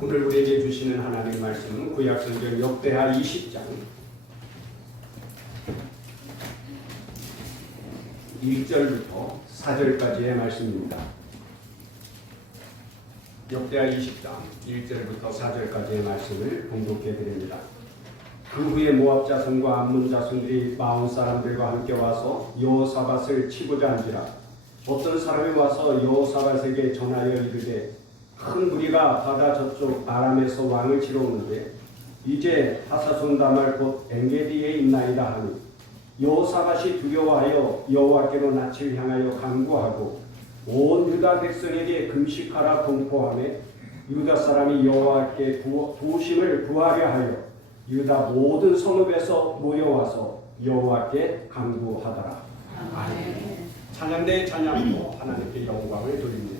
오늘 우리에게 주시는 하나님의 말씀은 구약성경 역대하 20장 1절부터 4절까지의 말씀입니다. 역대하 20장 1절부터 4절까지의 말씀을 봉독해 드립니다. 그 후에 모압 자손과 암몬 자손들이 마온 사람들과 함께 와서 여호사밧을 치고자 한지라. 어떤 사람이 와서 여호사밧에게 전하여 이르되 큰 무리가 바다 저쪽 아람에서 왕을 치러 오는데 이제 하사손 다말 곧 엔게디에 있나이다 하니 여호사밧이 두려워하여 여호와께로 낯을 향하여 간구하고 온 유다 백성에게 금식하라 공포하매 유다 사람이 여호와께 도우심을 구하려 하여 유다 모든 성읍에서 모여와서 여호와께 간구하더라. 아멘. 찬양대의 찬양으로 하나님께 영광을 돌립니다.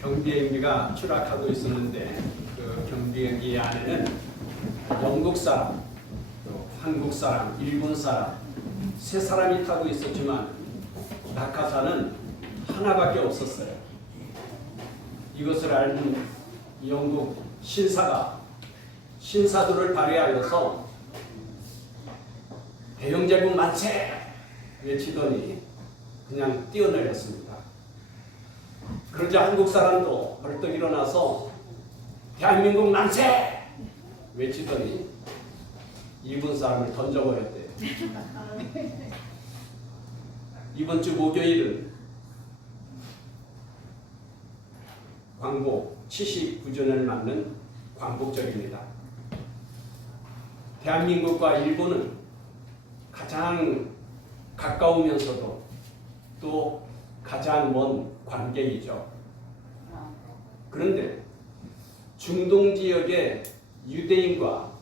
경비행기가 추락하고 있었는데 그 경비행기 안에는 영국 사람, 또 한국 사람, 일본 사람 세 사람이 타고 있었지만 낙하산은 하나밖에 없었어요. 이것을 알는 영국 신사가 신사도를 발휘하여서 대영제국 만세 외치더니 그냥 뛰어내렸습니다. 그러자 한국 사람도 벌떡 일어나서 대한민국 만세 외치더니 일본 사람을 던져버렸대요. 이번 주 목요일은 광복 79주년을 맞는 광복절입니다. 대한민국과 일본은 가장 가까우면서도 또 가장 먼 관계이죠. 그런데 중동 지역의 유대인과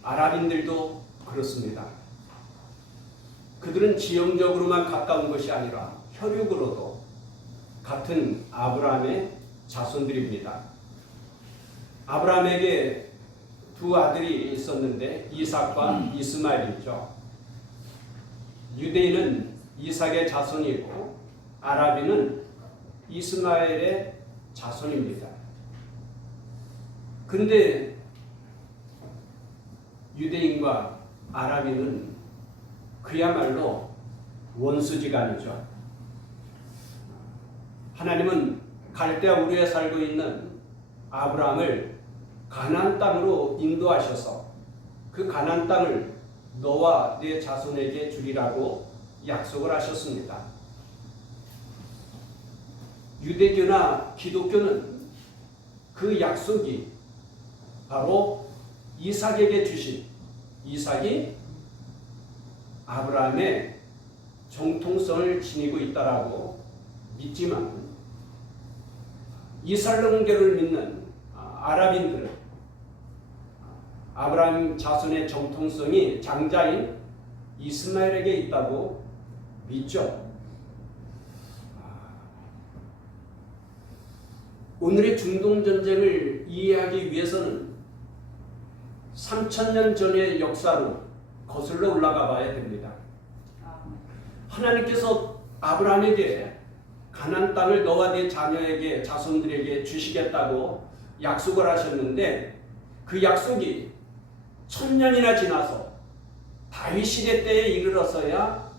아랍인들도 그렇습니다. 그들은 지형적으로만 가까운 것이 아니라 혈육으로도 같은 아브라함의 자손들입니다. 아브라함에게 두 아들이 있었는데 이삭과 이스마엘이죠. 유대인은 이삭의 자손이고 아랍인은 이스마엘의 자손입니다. 근데 유대인과 아랍인은 그야말로 원수지간이죠. 하나님은 갈대아 우르에 살고 있는 아브라함을 가나안 땅으로 인도하셔서 그 가나안 땅을 너와 네 자손에게 주리라고 약속을 하셨습니다. 유대교나 기독교는 그 약속이 바로 이삭에게 주신, 이삭이 아브라함의 정통성을 지니고 있다라고 믿지만 이슬람교를 믿는 아랍인들은 아브라함 자손의 정통성이 장자인 이스마엘에게 있다고 믿죠. 오늘의 중동 전쟁을 이해하기 위해서는 3000년 전의 역사로 거슬러 올라가 봐야 됩니다. 하나님께서 아브라함에게 가나안 땅을 너와 네 자녀에게, 자손들에게 주시겠다고 약속을 하셨는데 그 약속이 1000년이나 지나서 다윗 시대 때에 이르러서야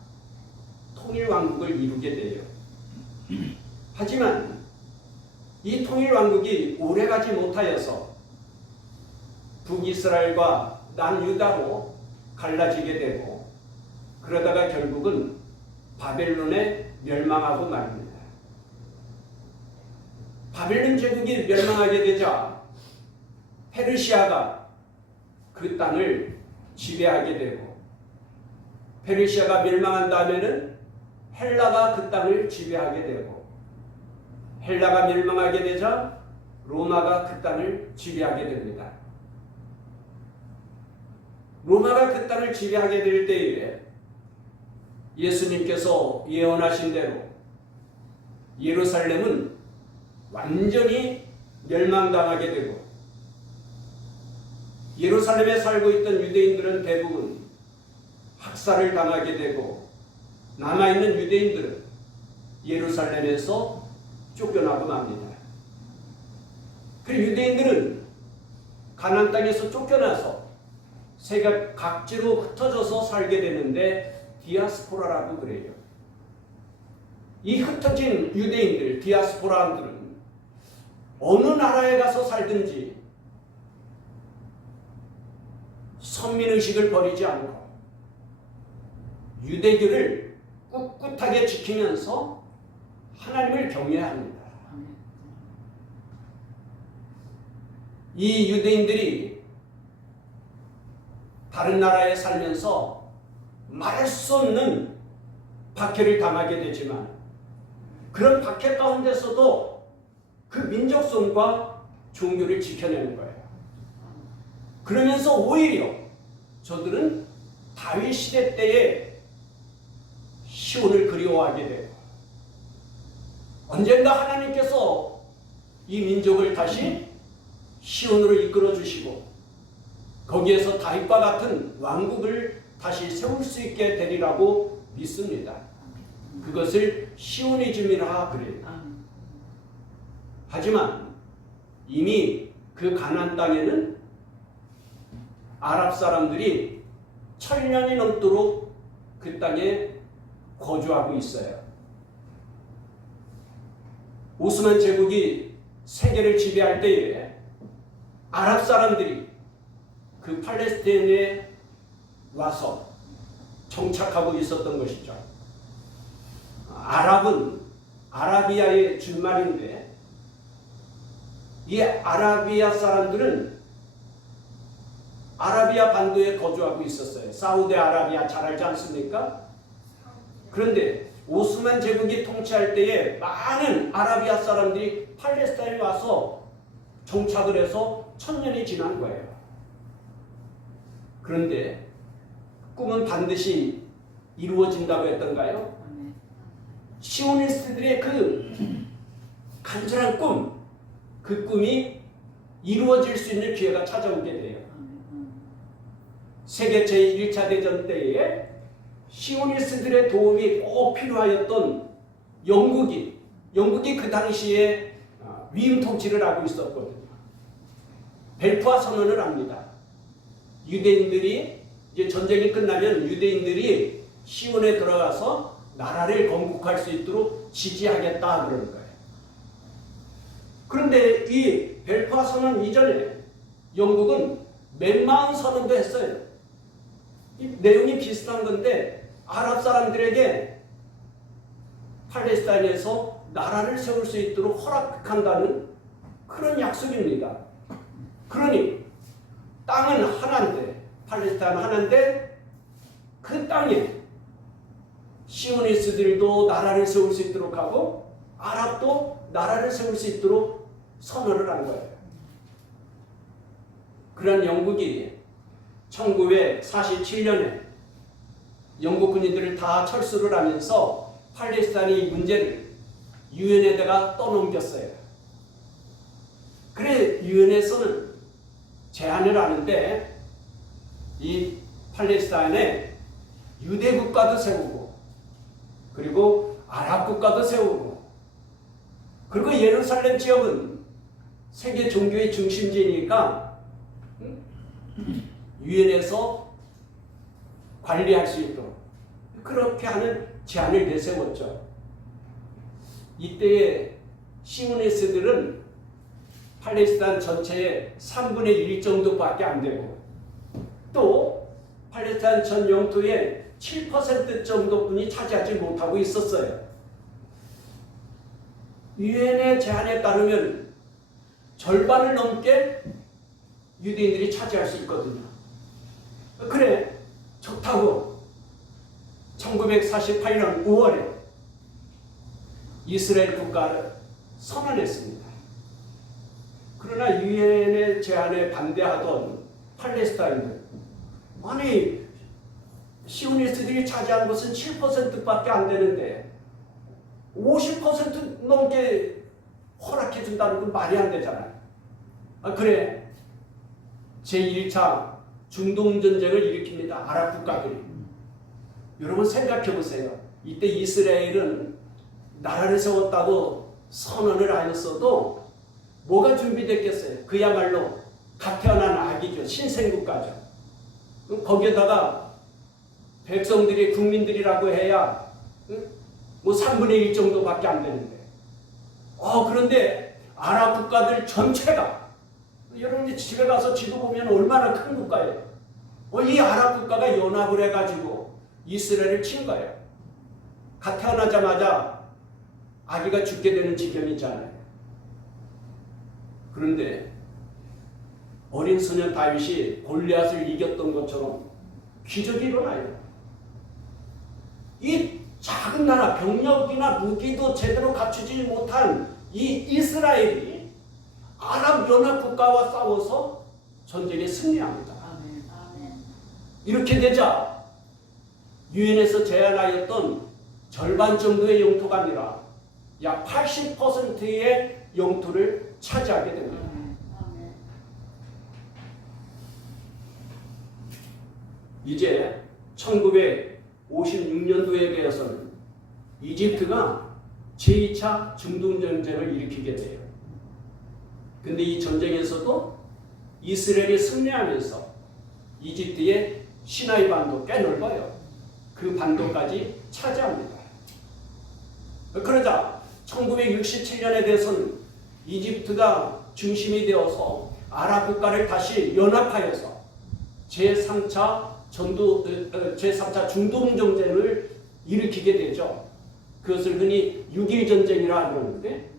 통일왕국을 이루게 돼요. 하지만 이 통일왕국이 오래가지 못하여서 북이스라엘과 남유다로 갈라지게 되고 그러다가 결국은 바벨론에 멸망하고 말입니다. 바벨론 제국이 멸망하게 되자 페르시아가 그 땅을 지배하게 되고 페르시아가 멸망한 다음에는 헬라가 그 땅을 지배하게 되고 헬라가 멸망하게 되자 로마가 그 땅을 지배하게 됩니다. 로마가 그 땅을 지배하게 될 때에 예수님께서 예언하신 대로 예루살렘은 완전히 멸망당하게 되고 예루살렘에 살고 있던 유대인들은 대부분 학살을 당하게 되고 남아있는 유대인들은 예루살렘에서 쫓겨나고 맙니다. 그리고 유대인들은 가나안 땅에서 쫓겨나서 세계 각지로 흩어져서 살게 되는데 디아스포라라고 그래요. 이 흩어진 유대인들, 디아스포라들은 어느 나라에 가서 살든지 선민의식을 버리지 않고 유대교를 꿋꿋하게 지키면서 하나님을 경외해야 합니다. 이 유대인들이 다른 나라에 살면서 말할 수 없는 박해를 당하게 되지만 그런 박해 가운데서도 그 민족성과 종교를 지켜내는 거예요. 그러면서 오히려 저들은 다윗 시대 때에 시온을 그리워하게 되고 언젠가 하나님께서 이 민족을 다시 시온으로 이끌어 주시고 거기에서 다윗과 같은 왕국을 다시 세울 수 있게 되리라고 믿습니다. 그것을 시오니즘이라 그래요. 하지만 이미 그 가나안 땅에는 아랍 사람들이 1000년이 넘도록 그 땅에 거주하고 있어요. 오스만 제국이 세계를 지배할 때에 아랍 사람들이 그 팔레스타인에 와서 정착하고 있었던 것이죠. 아랍은 아라비아의 줄말인데 이 아라비아 사람들은 아라비아 반도에 거주하고 있었어요. 사우디아라비아 잘 알지 않습니까? 그런데 오스만 제국이 통치할 때에 많은 아라비아 사람들이 팔레스타인에 와서 정착을 해서 1000년이 지난 거예요. 그런데 꿈은 반드시 이루어진다고 했던가요? 시오니스트들의 그 간절한 꿈, 그 꿈이 이루어질 수 있는 기회가 찾아오게 돼요. 세계 제1차 대전 때에 시오니스트들의 도움이 꼭 필요하였던 영국이 그 당시에 위임 통치를 하고 있었거든요. 벨프아 선언을 합니다. 유대인들이 이제 전쟁이 끝나면 유대인들이 시온에 들어가서 나라를 건국할 수 있도록 지지하겠다 그러는 거예요. 그런데 이 벨프아 선언 이전에 영국은 멤마운 선언도 했어요. 이 내용이 비슷한 건데 아랍 사람들에게 팔레스타인에서 나라를 세울 수 있도록 허락한다는 그런 약속입니다. 그러니 땅은 하나인데 팔레스타인 하나인데 그 땅에 시오니스트들도 나라를 세울 수 있도록 하고 아랍도 나라를 세울 수 있도록 선언을 한 거예요. 그런 영국이 1947년에 영국 군인들을 다 철수를 하면서 팔레스타인의 문제를 유엔에다가 떠넘겼어요. 그래 유엔에서는 제안을 하는데 이 팔레스타인에 유대 국가도 세우고 그리고 아랍 국가도 세우고 그리고 예루살렘 지역은 세계 종교의 중심지니까 유엔에서 관리할 수 있도록 그렇게 하는 제안을 내세웠죠. 이때의 시오니스트들은 팔레스타인 전체의 3분의 1 정도밖에 안 되고 또 팔레스타인 전 영토의 7% 정도뿐이 차지하지 못하고 있었어요. 유엔의 제안에 따르면 절반을 넘게 유대인들이 차지할 수 있거든요. 그래 좋다고 1948년 5월에 이스라엘 국가를 선언했습니다. 그러나 유엔의 제안에 반대하던 팔레스타인들 아니 시오니스트들이 차지한 것은 7%밖에 안 되는데 50% 넘게 허락해 준다는 건 말이 안 되잖아요. 그래 제1차 중동전쟁을 일으킵니다. 아랍 국가들이. 여러분 생각해 보세요. 이때 이스라엘은 나라를 세웠다고 선언을 하였어도 뭐가 준비됐겠어요? 그야말로 갓 태어난 아기죠. 신생국가죠. 거기에다가 백성들이 국민들이라고 해야 뭐 3분의 1 정도밖에 안 되는데 그런데 아랍 국가들 전체가 여러분이 집에 가서 지도 보면 얼마나 큰 국가예요. 이 아랍 국가가 연합을 해가지고 이스라엘을 친 거예요. 갓 태어나자마자 아기가 죽게 되는 지경이잖아요. 그런데 어린 소년 다윗이 골리앗을 이겼던 것처럼 기적이 일어나요. 이 작은 나라 병력이나 무기도 제대로 갖추지 못한 이 이스라엘이 아랍 연합 국가와 싸워서 전쟁에 승리합니다. 이렇게 되자 유엔에서 제안하였던 절반 정도의 영토가 아니라 약 80%의 영토를 차지하게 됩니다. 이제 1956년도에 되어서는 이집트가 제2차 중동전쟁을 일으키게 돼요. 근데 이 전쟁에서도 이스라엘이 승리하면서 이집트의 시나이 반도 꽤 넓어요. 그 반도까지 차지합니다. 그러자 1967년에 대해서는 이집트가 중심이 되어서 아랍 국가를 다시 연합하여서 제3차 중동전쟁을 일으키게 되죠. 그것을 흔히 6.1 전쟁이라 그러는데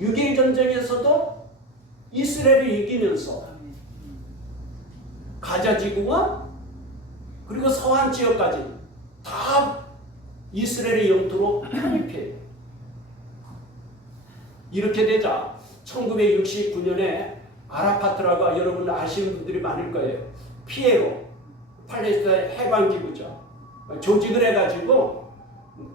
6.1 전쟁에서도 이스라엘이 이기면서 가자 지구와 그리고 서한 지역까지 다 이스라엘의 영토로 편입해요. 이렇게 되자 1969년에 아라파트라고 여러분 아시는 분들이 많을 거예요. 피에로 팔레스타인 해방기구죠. 조직을 해가지고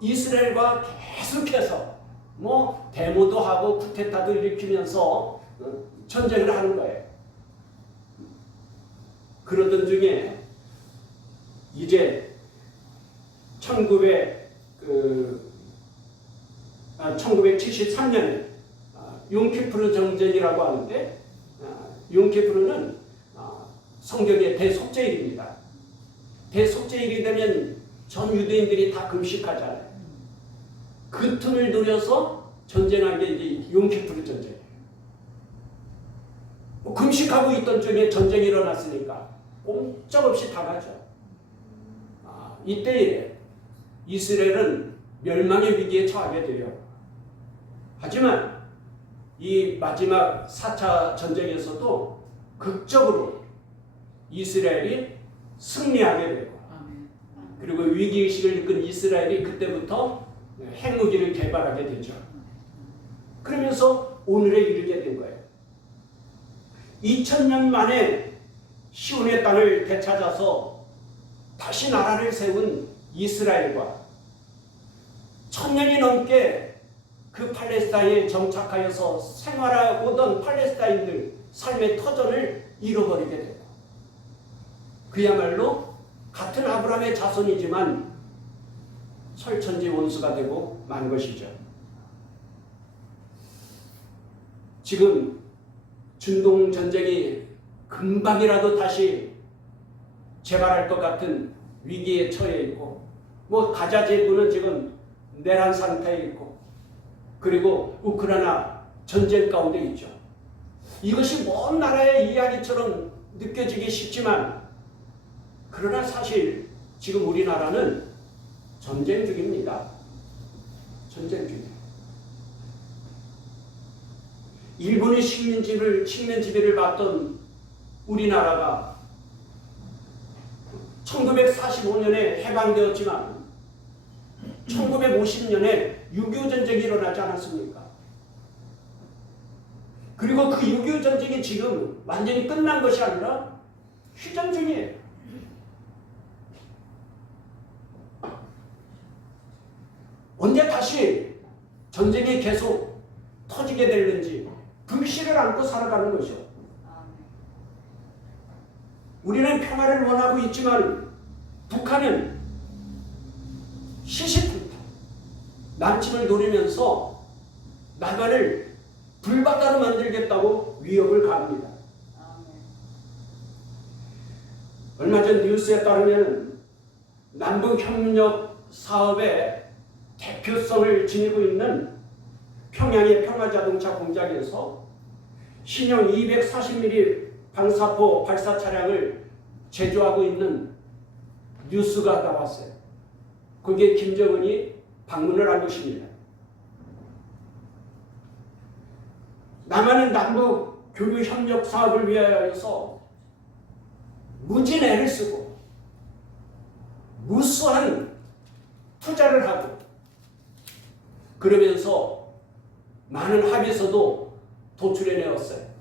이스라엘과 계속해서 뭐 데모도 하고 쿠데타도 일으키면서 전쟁을 하는 거예요. 그러던 중에 이제 1973년에 욤키푸르 전쟁이라고 하는데, 욤키푸르는 성경의 대속죄일입니다. 대속죄일이 되면 전 유대인들이 다 금식하잖아요. 그 틈을 노려서 전쟁한 게 이제 욤키푸르 전쟁이에요. 금식하고 있던 중에 전쟁이 일어났으니까 꼼짝없이 다 가죠. 이때 이스라엘은 멸망의 위기에 처하게 돼요. 하지만 이 마지막 4차 전쟁에서도 극적으로 이스라엘이 승리하게 되고, 그리고 위기의식을 느낀 이스라엘이 그때부터 핵무기를 개발하게 되죠. 그러면서 오늘에 이르게 된 거예요. 2000년 만에 시온의 땅을 되찾아서 다시 나라를 세운 이스라엘과 1000년이 넘게 그 팔레스타인에 정착하여서 생활하고던 팔레스타인들 삶의 터전을 잃어버리게 되고, 그야말로 같은 아브라함의 자손이지만 설천지 원수가 되고 만 것이죠. 지금 중동 전쟁이 금방이라도 다시 재발할 것 같은 위기에 처해 있고, 뭐 가자 제국은 지금 내란 상태에 있고, 그리고 우크라이나 전쟁 가운데 있죠. 이것이 먼 나라의 이야기처럼 느껴지기 쉽지만, 그러나 사실 지금 우리나라는 전쟁 중입니다. 전쟁 중이에요. 일본의 식민 지배를 받던 우리나라가 1945년에 해방되었지만 1950년에 6.25 전쟁이 일어나지 않았습니까? 그리고 그 6.25 전쟁이 지금 완전히 끝난 것이 아니라 휴전 중이에요. 언제 다시 전쟁이 계속 터지게 될는지 불씨를 안고 살아가는 것이죠. 우리는 평화를 원하고 있지만 북한은 시시콜콜 남침을 노리면서 나라를 불바다로 만들겠다고 위협을 가합니다. 얼마 전 뉴스에 따르면 남북협력 사업의 대표성을 지니고 있는 평양의 평화자동차 공장에서 신형 240mm 방사포 발사 차량을 제조하고 있는 뉴스가 나왔어요. 거기에 김정은이 방문을 한 것입니다. 남한은 남북 교류 협력 사업을 위하여서 무진 애를 쓰고 무수한 투자를 하고, 그러면서 많은 합의서도 도출해내었어요.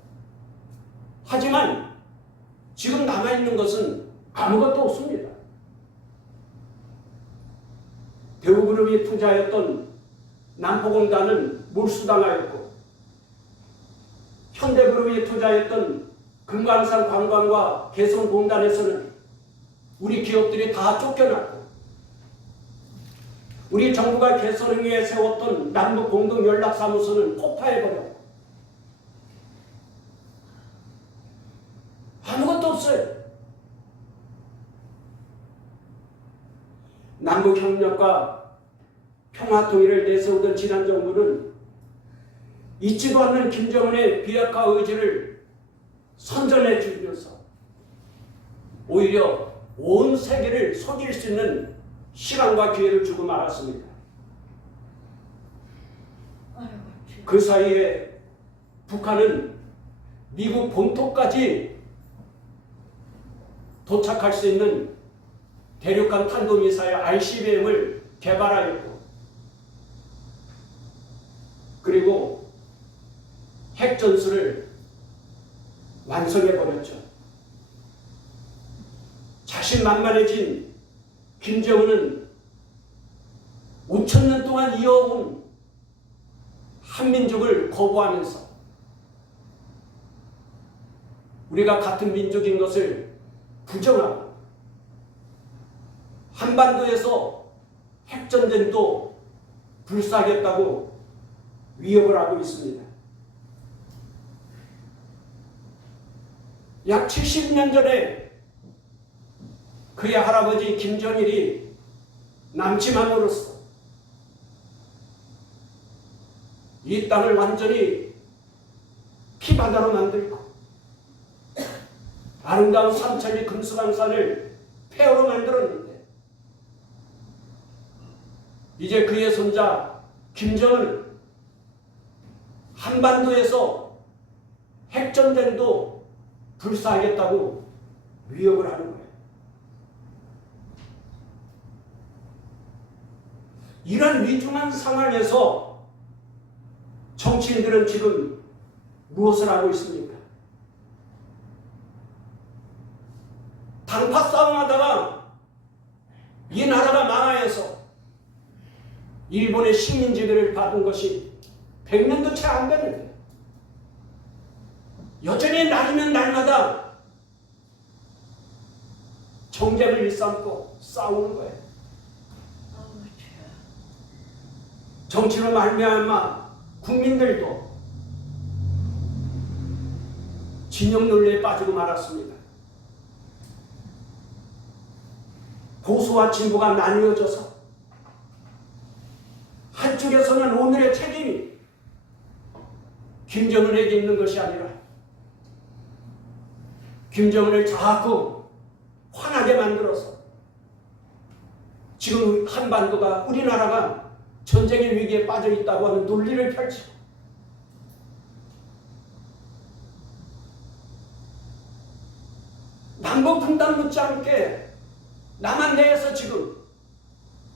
하지만 지금 남아있는 것은 아무것도 없습니다. 대우그룹이 투자했던 남포공단은 몰수당하였고, 현대그룹이 투자했던 금강산 관광과 개성공단에서는 우리 기업들이 다 쫓겨났고, 우리 정부가 개선을 위해 세웠던 남북공동연락사무소는 폭파해버렸고, 아무것도 없어요. 남북협력과 평화통일을 내세우던 지난 정부는 잊지도 않는 김정은의 비핵화 의지를 선전해 주면서 오히려 온 세계를 속일 수 있는 시간과 기회를 주고 말았습니다. 그 사이에 북한은 미국 본토까지 도착할 수 있는 대륙간 탄도미사일 ICBM을 개발하였고, 그리고 핵전술을 완성해버렸죠. 자신만만해진 김정은은 5,000년 동안 이어온 한민족을 거부하면서 우리가 같은 민족인 것을 부정하고 한반도에서 핵전쟁도 불사하겠다고 위협을 하고 있습니다. 약 70년 전에 그의 할아버지 김정일이 남침함으로써 이 땅을 완전히 피바다로 만들고 아름다운 삼천리 금수강산을 폐허로 만들었는데, 이제 그의 손자 김정은 한반도에서 핵전쟁도 불사하겠다고 위협을 하는 거예요. 이런 위중한 상황에서 정치인들은 지금 무엇을 하고 있습니까? 당파 싸움하다가 이 나라가 망하여서 일본의 식민지배를 받은 것이 100년도 채 안 됐는데 여전히 날이면 날마다 정쟁을 일삼고 싸우는 거예요. 정치로 말미암아 국민들도 진영 논리에 빠지고 말았습니다. 보수와 진보가 나뉘어져서 한쪽에서는 오늘의 책임이 김정은에게 있는 것이 아니라 김정은을 자꾸 화나게 만들어서 지금 한반도가, 우리나라가 전쟁의 위기에 빠져 있다고 하는 논리를 펼치고, 남북 분단 못지않게 남한 내에서 지금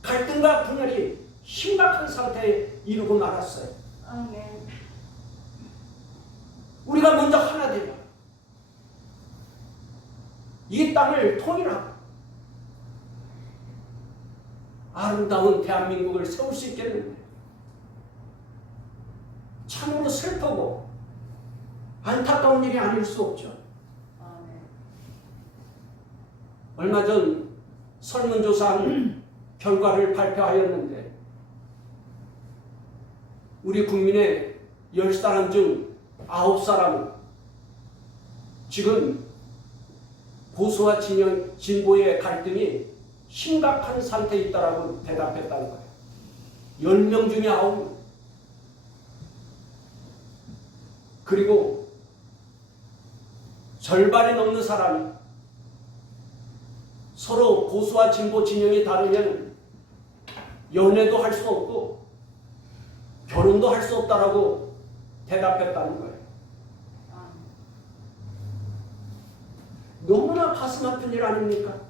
갈등과 분열이 심각한 상태에 이르고 말았어요. 우리가 먼저 하나 되려 이 땅을 통일하고 아름다운 대한민국을 세울 수 있겠는데, 참으로 슬프고 안타까운 일이 아닐 수 없죠. 얼마 전 설문조사한 결과를 발표하였는데, 우리 국민의 10사람 중 9사람은 지금 보수와 진보의 갈등이 심각한 상태에 있다고 대답했다는 거예요. 10명 중에 9명. 그리고 절반이 넘는 사람이 서로 보수와 진보 진영이 다르면 연애도 할 수 없고 결혼도 할 수 없다라고 대답했다는 거예요. 너무나 가슴 아픈 일 아닙니까?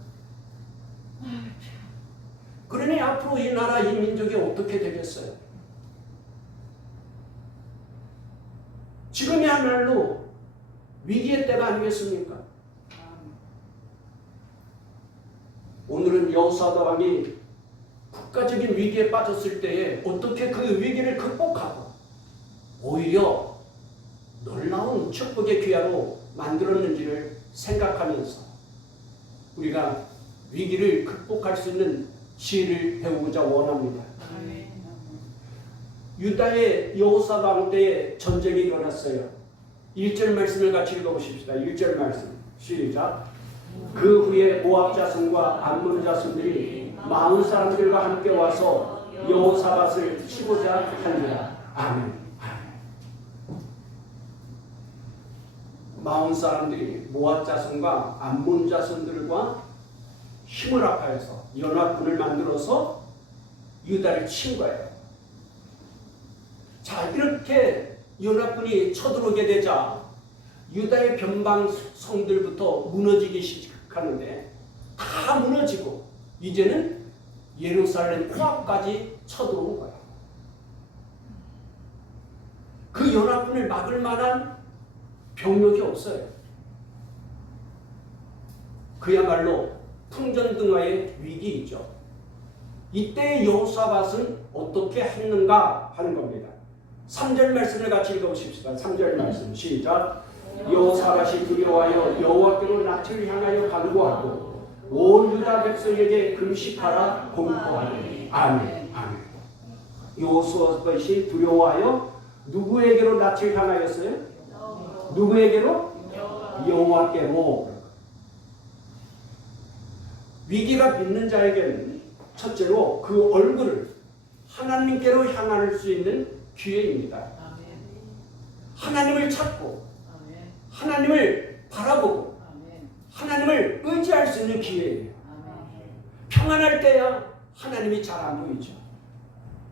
그러니 앞으로 이 나라, 이 민족이 어떻게 되겠어요? 지금이야말로 위기의 때가 아니겠습니까? 오늘은 여호사밧 왕이 국가적인 위기에 빠졌을 때에 어떻게 그 위기를 극복하고 오히려 놀라운 축복의 귀화로 만들었는지를 생각하면서 우리가 위기를 극복할 수 있는 지혜를 배우고자 원합니다. 유다의 여호사밧 왕 때에 전쟁이 일어났어요. 1절 말씀을 같이 읽어보십시다. 1절 말씀 시작. 그 후에 모압 자손과 암몬 자손들이 마온 사람들과 함께 와서 여호사밧을 치고자 하니라. 아멘. 마온 사람들이 모압 자손과 암몬 자손들과 힘을 합하여서 연합군을 만들어서 유다를 친 거예요. 자, 이렇게 연합군이 쳐들어오게 되자 유다의 변방 성들부터 무너지기 시작하는데 다 무너지고 이제는 예루살렘 코앞까지 쳐들어온 거야. 그 연합군을 막을 만한 병력이 없어요. 그야말로 풍전등화의 위기이죠. 이때 여호사밧은 어떻게 했는가 하는 겁니다. 3절 말씀을 같이 읽어보십시다. 3절 말씀 시작. 여호사밧이 두려워하여 여호와께로 낯을 향하여 간구하고 온 유다 백성에게 금식하라 공포하니. 아멘. 아멘. 여호사밧이 두려워하여 누구에게로 낯을 향하였어요? 누구에게로? 여호와께로. 위기가 빚는 자에게는 첫째로 그 얼굴을 하나님께로 향할 수 있는 기회입니다. 하나님을 찾고 하나님을 바라보고 하나님을 의지할 수 있는 기회예요. 평안할 때야 하나님이 잘 안 보이죠.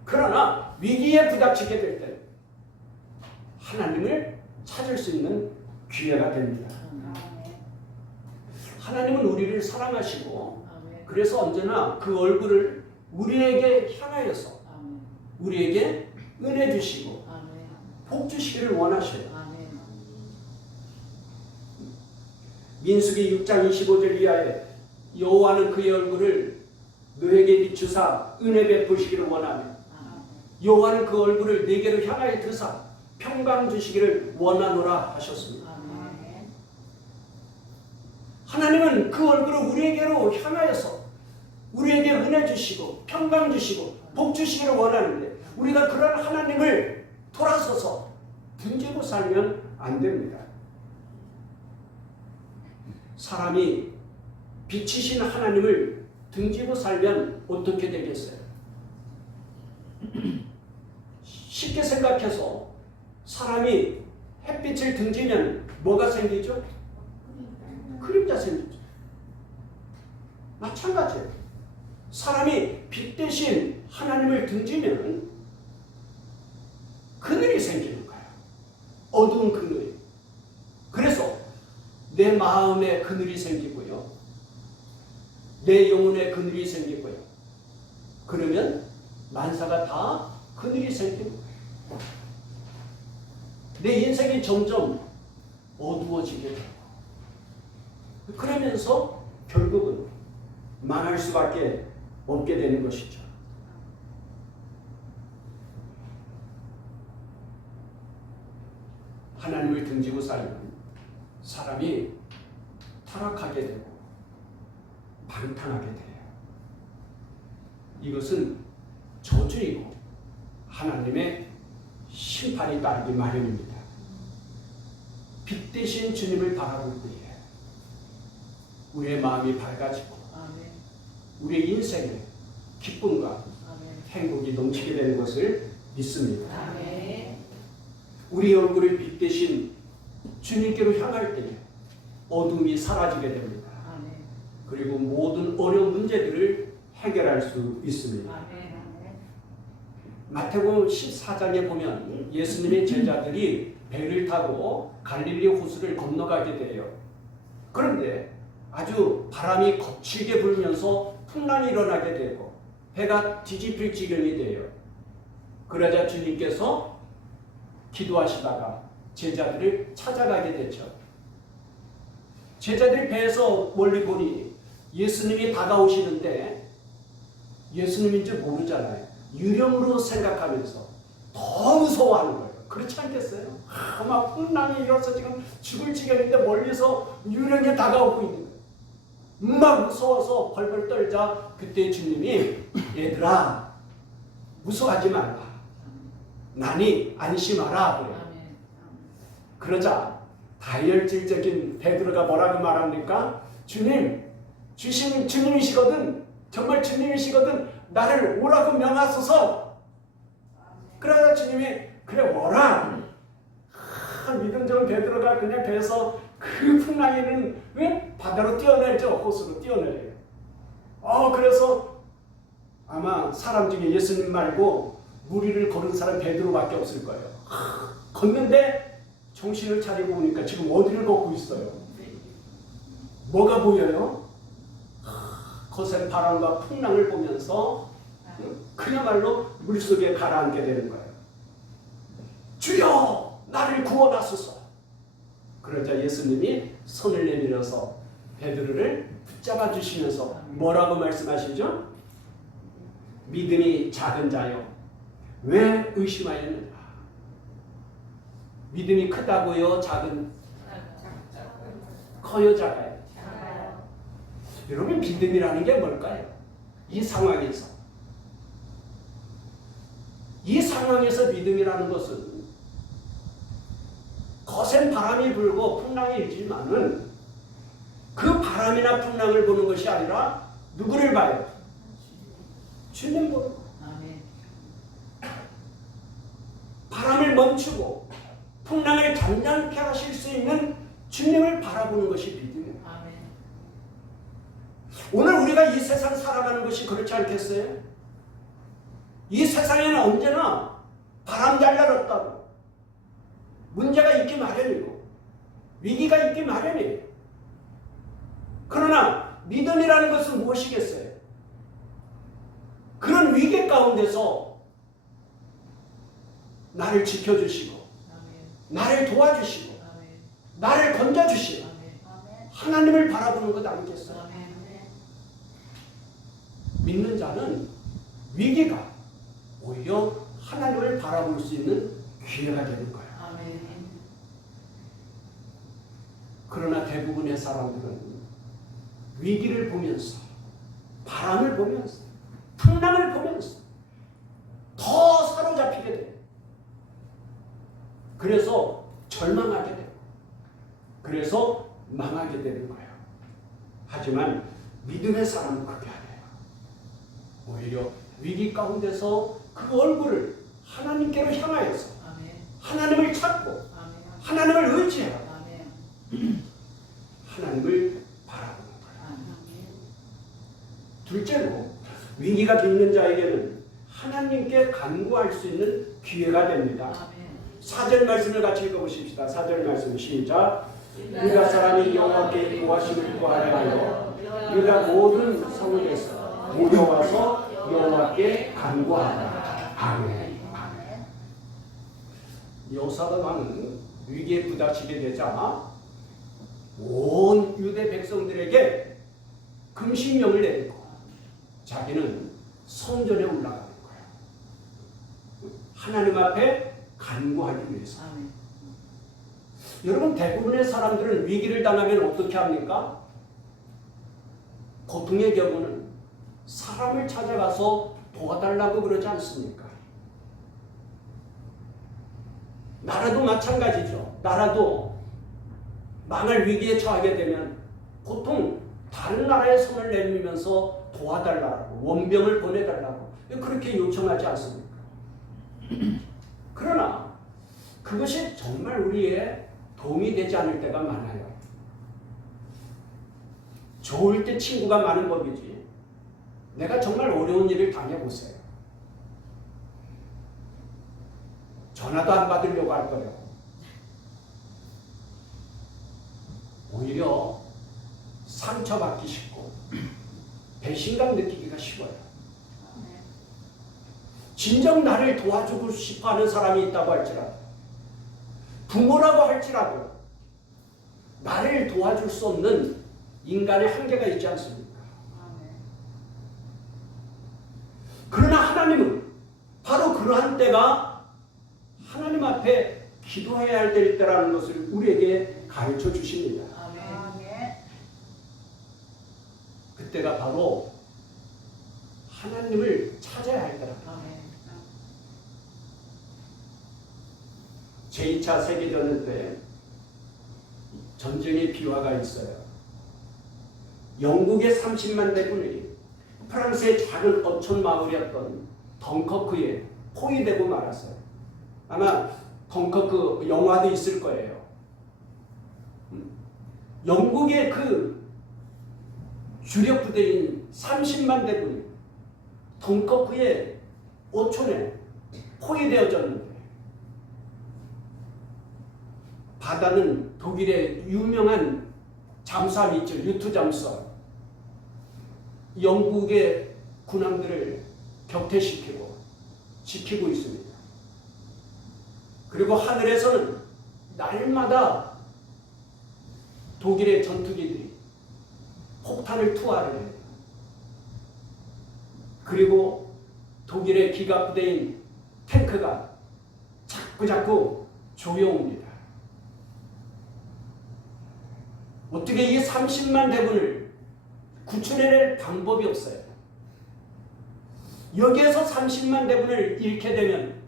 그러나 위기에 부닥치게 될 때 하나님을 찾을 수 있는 기회가 됩니다. 하나님은 우리를 사랑하시고 그래서 언제나 그 얼굴을 우리에게 향하여서 우리에게 은혜 주시고 복 주시기를 원하셔요. 민수기 6장 25절 이하에 여호와는 그의 얼굴을 너에게 비추사 은혜 베푸시기를 원하며 여호와는 그 얼굴을 네게로 향하여 드사 평강 주시기를 원하노라 하셨습니다. 하나님은 그 얼굴을 우리에게로 향하여서 우리에게 은혜 주시고 평강 주시고 복 주시기를 원하는데 우리가 그런 하나님을 돌아서서 등지고 살면 안 됩니다. 사람이 빛이신 하나님을 등지고 살면 어떻게 되겠어요? 쉽게 생각해서 사람이 햇빛을 등지면 뭐가 생기죠? 그림자 생기죠. 마찬가지예요. 사람이 빛 대신 하나님을 등지면 그늘이 생기는 거예요. 어두운 그늘이. 그래서 내 마음에 그늘이 생기고요. 내 영혼에 그늘이 생기고요. 그러면 만사가 다 그늘이 생기는 거예요. 내 인생이 점점 어두워지게 돼요. 그러면서 결국은 망할 수밖에 없게 되는 것이죠. 하나님을 등지고 살면 사람이 타락하게 되고 방탕하게 돼요. 이것은 저주이고 하나님의 심판이 따르기 마련입니다. 빛 대신 주님을 바라볼 때에 우리의 마음이 밝아지고 우리의 인생에 기쁨과 행복이 넘치게 되는 것을 믿습니다. 우리 얼굴을 빛 대신 주님께로 향할 때에 어둠이 사라지게 됩니다. 그리고 모든 어려운 문제들을 해결할 수 있습니다. 마태복음 14장에 보면 예수님의 제자들이 배를 타고 갈릴리 호수를 건너가게 돼요. 그런데 아주 바람이 거칠게 불면서 풍랑이 일어나게 되고 배가 뒤집힐 지경이 돼요. 그러자 주님께서 기도하시다가 제자들을 찾아가게 되죠. 제자들이 배에서 멀리 보니 예수님이 다가오시는데 예수님인지 모르잖아요. 유령으로 생각하면서 더 무서워하는 거예요. 그렇지 않겠어요? 막 풍랑이 일어서 지금 죽을 지경인데 멀리서 유령이 다가오고 있는 거예요. 막 무서워서 벌벌 떨자 그때 주님이 얘들아 무서워하지 말라. 나니 안심하라 그래요. 그러자 다혈질적인 베드로가 뭐라고 말합니까? 주님, 주님이시거든. 정말 주님이시거든. 나를 오라고 명하소서. 그러자 주님이 그래 오라. 믿음적인 베드로가 그냥 배에서 그 풍랑에는 바다로 뛰어내죠. 호수로 뛰어내려요. 그래서 아마 사람 중에 예수님 말고 무리를 걸은 사람 베드로밖에 없을 거예요. 걷는데 정신을 차리고 보니까 지금 어디를 걷고 있어요? 뭐가 보여요? 거센 바람과 풍랑을 보면서 그야말로 물속에 가라앉게 되는 거예요. 주여 나를 구원하소서. 그러자 예수님이 손을 내밀어서 베드로를 붙잡아 주시면서 뭐라고 말씀하시죠? 믿음이 작은 자여 왜 의심하였는가? 믿음이 크다고요? 커요? 작아요? 여러분 믿음이라는 게 뭘까요? 이 상황에서 믿음이라는 것은 거센 바람이 불고 풍랑이 일지만은 그 바람이나 풍랑을 보는 것이 아니라 누구를 봐요? 주님 보는 거예요. 바람을 멈추고 풍랑을 잠잠케 하실 수 있는 주님을 바라보는 것이 믿음이에요. 오늘 우리가 이 세상 살아가는 것이 그렇지 않겠어요? 이 세상에는 언제나 바람달날 없다고 문제가 있기 마련이고 위기가 있기 마련이에요. 그러나 믿음이라는 것은 무엇이겠어요? 그런 위기 가운데서 나를 지켜주시고 나를 도와주시고 나를 건져주시고 하나님을 바라보는 것 아니겠어요? 믿는 자는 위기가 오히려 하나님을 바라볼 수 있는 기회가 되는 거예요. 그러나 대부분의 사람들은 위기를 보면서 바람을 보면서 풍랑을 보면서 더 사로잡히게 돼요. 그래서 절망하게 되고 그래서 망하게 되는 거예요. 하지만 믿음의 사람은 그게 아니에요. 오히려 위기 가운데서 그 얼굴을 하나님께로 향하여서 하나님을 찾고 하나님을 의지하고 하나님을 바라보는 거예요. 둘째로 위기가 빚는 자에게는 하나님께 간구할 수 있는 기회가 됩니다. 4절 말씀을 같이 읽어보십시다. 4절 말씀 시작. 유다 사람이 여호와께 구하심을 구하려 하여 유다 모든 성읍에서 모여와서 여호와께 간구하라. 아멘. 여호사밧 왕은 위기에 부닥치게 되자 온 유대 백성들에게 금신령을 내리고 자기는 성전에 올라가는 거예요. 하나님 앞에 간구하기 위해서. 여러분 대부분의 사람들은 위기를 당하면 어떻게 합니까? 고통의 경우는 사람을 찾아가서 도와달라고 그러지 않습니까? 나라도 마찬가지죠. 나라도 망할 위기에 처하게 되면 보통 다른 나라의 손을 내밀면서 도와달라고 원병을 보내달라고 그렇게 요청하지 않습니까? 그러나 그것이 정말 우리의 도움이 되지 않을 때가 많아요. 좋을 때 친구가 많은 법이지 내가 정말 어려운 일을 당해보세요. 전화도 안 받으려고 할 거예요. 오히려 상처받기 쉽고 배신감 느끼기가 쉬워요. 진정 나를 도와주고 싶어하는 사람이 있다고 할지라도 부모라고 할지라도 나를 도와줄 수 없는 인간의 한계가 있지 않습니까? 그러나 하나님은 바로 그러한 때가 하나님 앞에 기도해야 할 때일 때라는 것을 우리에게 가르쳐 주십니다. 그때가 바로 하나님을 찾아야 할 때랍니다. 제2차 세계대전 때 전쟁의 비화가 있어요. 영국의 30만 대군이 프랑스의 작은 어촌 마을이었던 덩커크에 포위되고 말았어요. 아마 덩커크 영화도 있을 거예요. 영국의 그 주력 부대인 30만 대군이 덩커크의 어촌에 포위되어졌는데 바다는 독일의 유명한 잠수함이 있죠. 유투 잠수함. 영국의 군함들을 격퇴시키고 지키고 있습니다. 그리고 하늘에서는 날마다 독일의 전투기들이 폭탄을 투하를 해요. 그리고 독일의 기갑부대인 탱크가 자꾸자꾸 조여옵니다. 어떻게 이 30만 대군을 구출해낼 방법이 없어요. 여기에서 30만 대군을 잃게 되면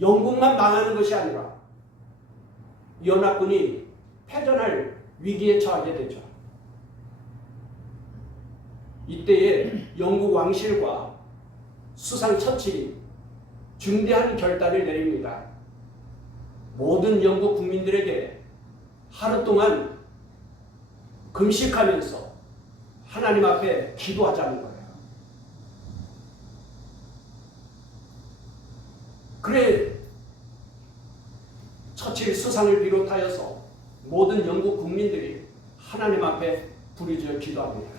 영국만 망하는 것이 아니라 연합군이 패전할 위기에 처하게 되죠. 이때에 영국 왕실과 수상 처칠이 중대한 결단을 내립니다. 모든 영국 국민들에게 하루 동안 금식하면서 하나님 앞에 기도하자는 거예요. 그래 처칠 수상을 비롯하여서 모든 영국 국민들이 하나님 앞에 부르짖어 기도합니다.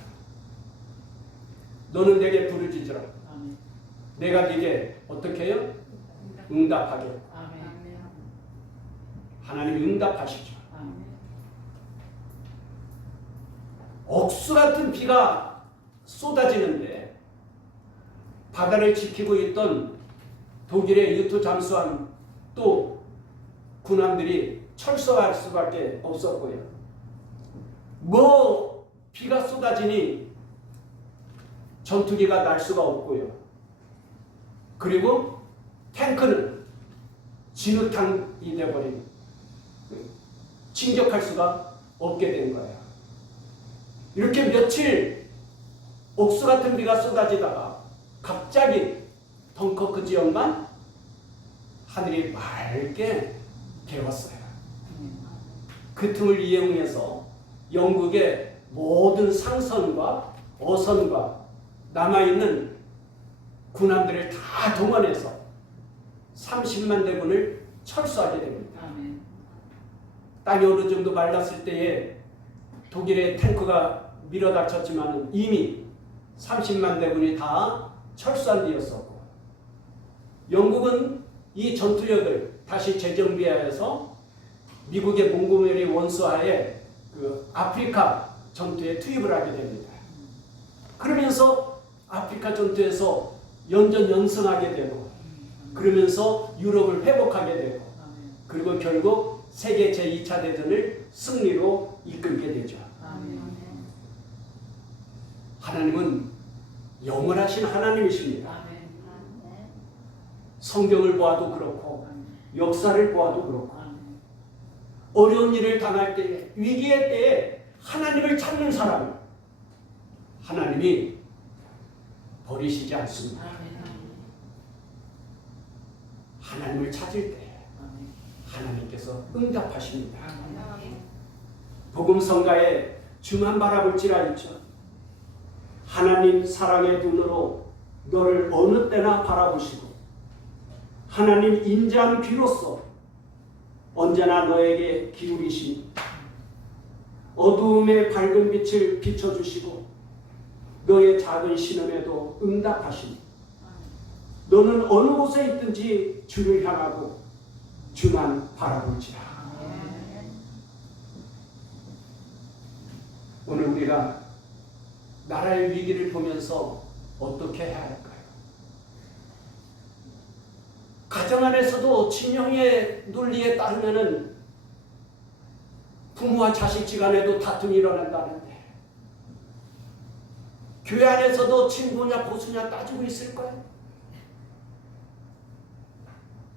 너는 내게 부르짖으라. 내가 네게 어떻게 해요? 응답하게. 하나님이 응답하시죠. 억수 같은 비가 쏟아지는데 바다를 지키고 있던 독일의 유투 잠수함 또 군함들이 철수할 수밖에 없었고요. 뭐 비가 쏟아지니 전투기가 날 수가 없고요. 그리고 탱크는 진흙탕이 되어버린 진격할 수가 없게 된 거예요. 이렇게 며칠 옥수 같은 비가 쏟아지다가 갑자기 덩커크 지역만 하늘이 맑게 개웠어요. 그 틈을 이용해서 영국의 모든 상선과 어선과 남아있는 군함들을 다 동원해서 30만 대군을 철수하게 됩니다. 땅이 어느 정도 말랐을 때에 독일의 탱크가 밀어닥쳤지만 이미 30만 대군이 다 철수한 뒤였었고, 영국은 이 전투력을 다시 재정비하여서 미국의 몽고메리 원수하에 그 아프리카 전투에 투입을 하게 됩니다. 그러면서 아프리카 전투에서 연전연승하게 되고, 그러면서 유럽을 회복하게 되고, 그리고 결국 세계 제2차 대전을 승리로 이끌게 되죠. 하나님은 영원하신 하나님이십니다. 성경을 보아도 그렇고 역사를 보아도 그렇고 어려운 일을 당할 때, 위기의 때에 하나님을 찾는 사람을 하나님이 버리시지 않습니다. 하나님을 찾을 때 하나님께서 응답하십니다. 복음성가에 주만 바라볼지라 있죠. 하나님 사랑의 눈으로 너를 어느 때나 바라보시고 하나님 인자한 귀로서 언제나 너에게 기울이시니 어두움의 밝은 빛을 비춰주시고 너의 작은 신음에도 응답하시니 너는 어느 곳에 있든지 주를 향하고 주만 바라볼지라. 오늘 우리가 나라의 위기를 보면서 어떻게 해야 할까요? 가정 안에서도 친형의 논리에 따르면은 부모와 자식지간에도 다툼이 일어난다는데, 교회 안에서도 친구냐 보수냐 따지고 있을 거예요.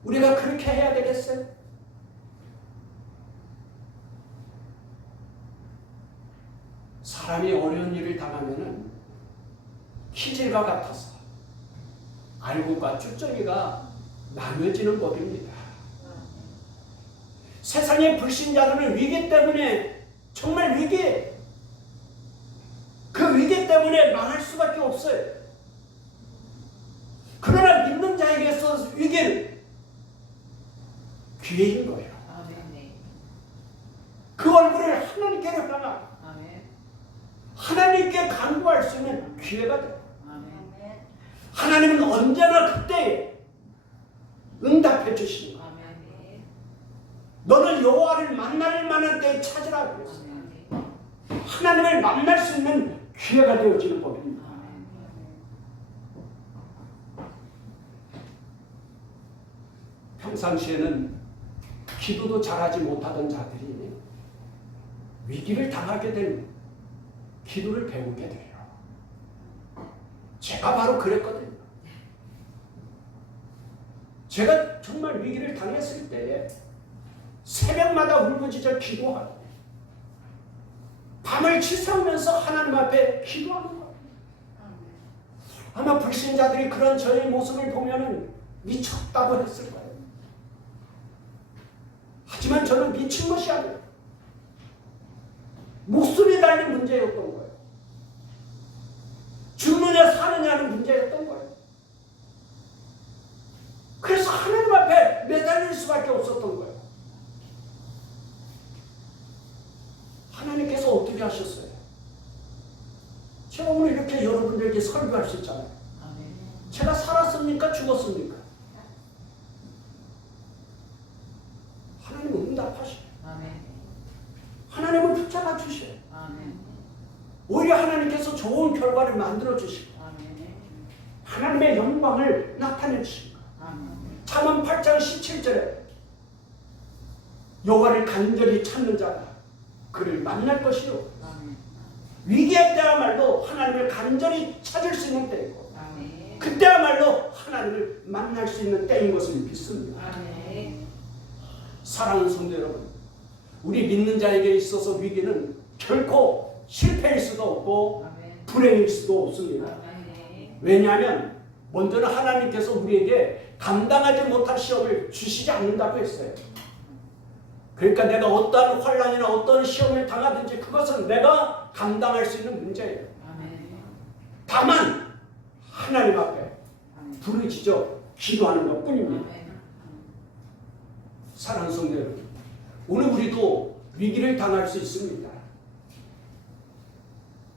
우리가 그렇게 해야 되겠어요? 사람이 어려운 일을 당하면은 키질과 같아서 알곡과 쭉정이가 나눠지는 법입니다. 세상의 불신자들은 위기 때문에, 정말 위기, 그 위기 때문에 망할 수밖에 없어요. 그러나 믿는 자에게서 위기는 기회인 거예요. 그 얼굴을 하나님께로 향하고 하나님께 간구할 수 있는 기회가 돼. 하나님은 언제나 그때 응답해 주시는 거야. 너는 여호와를 만날 만한 때에 찾으라 그랬어. 하나님을 만날 수 있는 기회가 되어지는 법입니다. 평상시에는 기도도 잘하지 못하던 자들이 위기를 당하게 되면 기도를 배우게 돼요. 제가 바로 그랬거든요. 제가 정말 위기를 당했을 때에 새벽마다 울부짖어 기도하고 밤을 지새우면서 하나님 앞에 기도하는 거예요. 아마 불신자들이 그런 저의 모습을 보면 미쳤다고 했을 거예요. 하지만 저는 미친 것이 아니에요. 목숨이 달린 문제였던 거예요. 죽느냐 사느냐는 문제였던 거예요. 그래서 하나님 앞에 매달릴 수밖에 없었던 거예요. 하나님께서 어떻게 하셨어요? 제가 오늘 이렇게 여러분들에게 설교할 수 있잖아요. 제가 살았습니까? 죽었습니까? 하나님은 응답하셔요. 하나님은 붙잡아 주셔요. 오히려 하나님께서 좋은 결과를 만들어 주시고 하나님의 영광을 나타내 주시고 잠언 8장 17절에 여호와를 간절히 찾는 자가 그를 만날 것이요. 위기의 때야말로 하나님을 간절히 찾을 수 있는 때이고 그때야말로 하나님을 만날 수 있는 때인 것을 믿습니다. 사랑하는 성도 여러분, 우리 믿는 자에게 있어서 위기는 결코 실패일 수도 없고 불행일 수도 없습니다. 왜냐하면 먼저는 하나님께서 우리에게 감당하지 못할 시험을 주시지 않는다고 했어요. 그러니까 내가 어떠한 환난이나 어떤 시험을 당하든지 그것은 내가 감당할 수 있는 문제예요. 다만 하나님 앞에 부르짖어 기도하는 것뿐입니다. 사랑하는 성도 여러분, 오늘 우리도 위기를 당할 수 있습니다.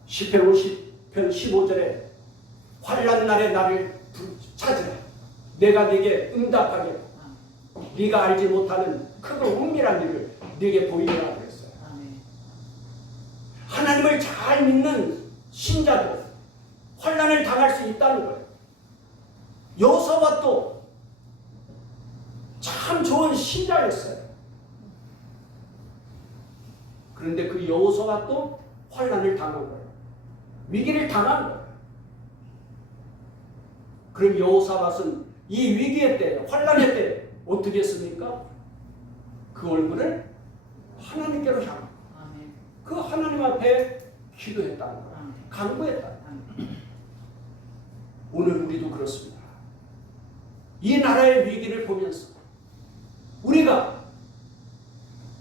시편 50편 15절에 환난 날에 나를 찾으라. 내가 네게 응답하게 네가 알지 못하는 크고 은밀한 일을 네게 보이리라 그랬어요. 하나님을 잘 믿는 신자들 환난을 당할 수 있다는 거예요. 여호사밧도 참 좋은 신자였어요. 그런데 그 여호사밧도 환난을 당한 거예요. 위기를 당한 거예요. 그럼 여호사밧은 이 위기의 때, 환난의 때 어떻게 했습니까? 그 얼굴을 하나님께로 향하고 그 하나님 앞에 기도했다는 거예요. 간구했다는 거예요. 오늘 우리도 그렇습니다. 이 나라의 위기를 보면서 우리가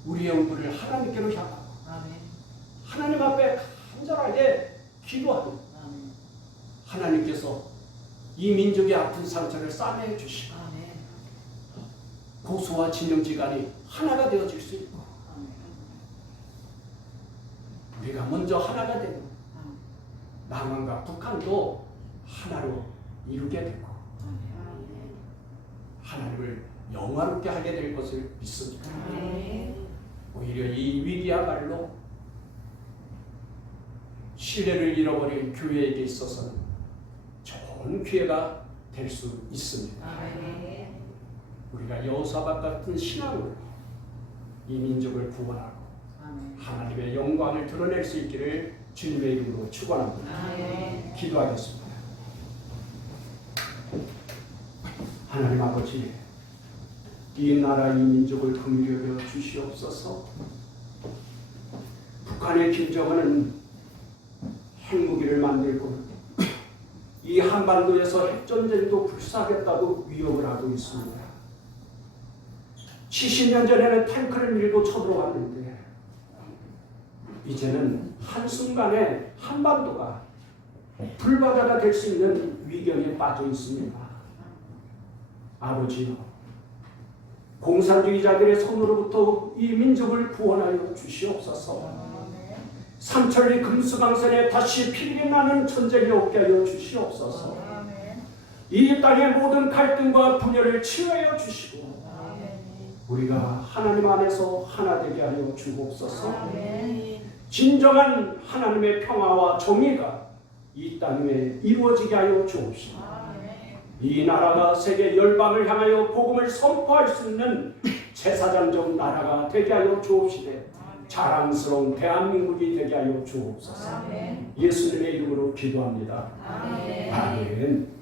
우리의 얼굴을 하나님께로 향하고 하나님 앞에 간절하게 기도하고 하나님께서 이 민족의 아픈 상처를 싸매해 주시고 고소와 진영지간이 하나가 되어질 수 있고 우리가 먼저 하나가 되고 남한과 북한도 하나로 이루게 되고 하나님을 영화롭게 하게 될 것을 믿습니다. 오히려 이 위기야말로 신뢰를 잃어버린 교회에게 있어서는 좋은 기회가 될 수 있습니다. 우리가 여호사밧 같은 신앙으로 이 민족을 구원하고 하나님의 영광을 드러낼 수 있기를 주님의 이름으로 축원합니다. 기도하겠습니다. 하나님 아버지, 이 나라 이 민족을 긍휼히 여겨 주시옵소서. 북한의 김정은은 핵무기를 만들고 이 한반도에서 핵전쟁도 불사하겠다고 위협을 하고 있습니다. 70년 전에는 탱크를 밀고 쳐들어왔는데 이제는 한순간에 한반도가 불바다가 될 수 있는 위경에 빠져 있습니다. 아버지요, 공산주의자들의 손으로부터 이 민족을 구원하여 주시옵소서. 삼천리 금수강산에 다시 피리게 나는 전쟁이 없게 하여 주시옵소서. 이 땅의 모든 갈등과 분열을 치유하여 주시고 우리가 하나님 안에서 하나 되게 하여 주옵소서. 진정한 하나님의 평화와 정의가 이 땅에 이루어지게 하여 주옵시고 이 나라가 세계 열방을 향하여 복음을 선포할 수 있는 제사장적 나라가 되게 하여 주옵시되 자랑스러운 대한민국이 되게 하여 주옵소서. 예수님의 이름으로 기도합니다. 아멘.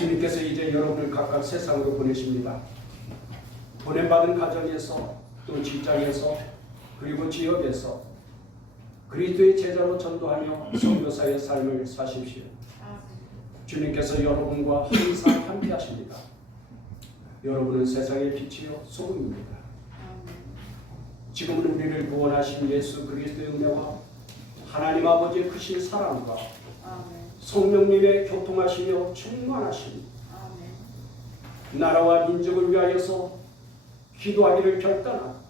주님께서 이제 여러분을 각각 세상으로 보내십니다. 보냄받은 가정에서 또 직장에서 그리고 지역에서 그리스도의 제자로 전도하며 선교사의 삶을 사십시오. 주님께서 여러분과 항상 함께 하십니다. 여러분은 세상의 빛이요 소금입니다. 지금은 우리를 구원하신 예수 그리스도의 은혜와 하나님 아버지의 크신 사랑과 성령님의 교통하시며 충만하심 나라와 민족을 위하여서 기도하기를 결단하고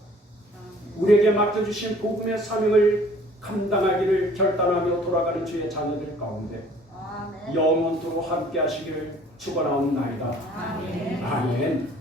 우리에게 맡겨주신 복음의 사명을 감당하기를 결단하며 돌아가는 주의 자녀들 가운데 영원토록 함께 하시기를 축원하옵나이다. 아멘.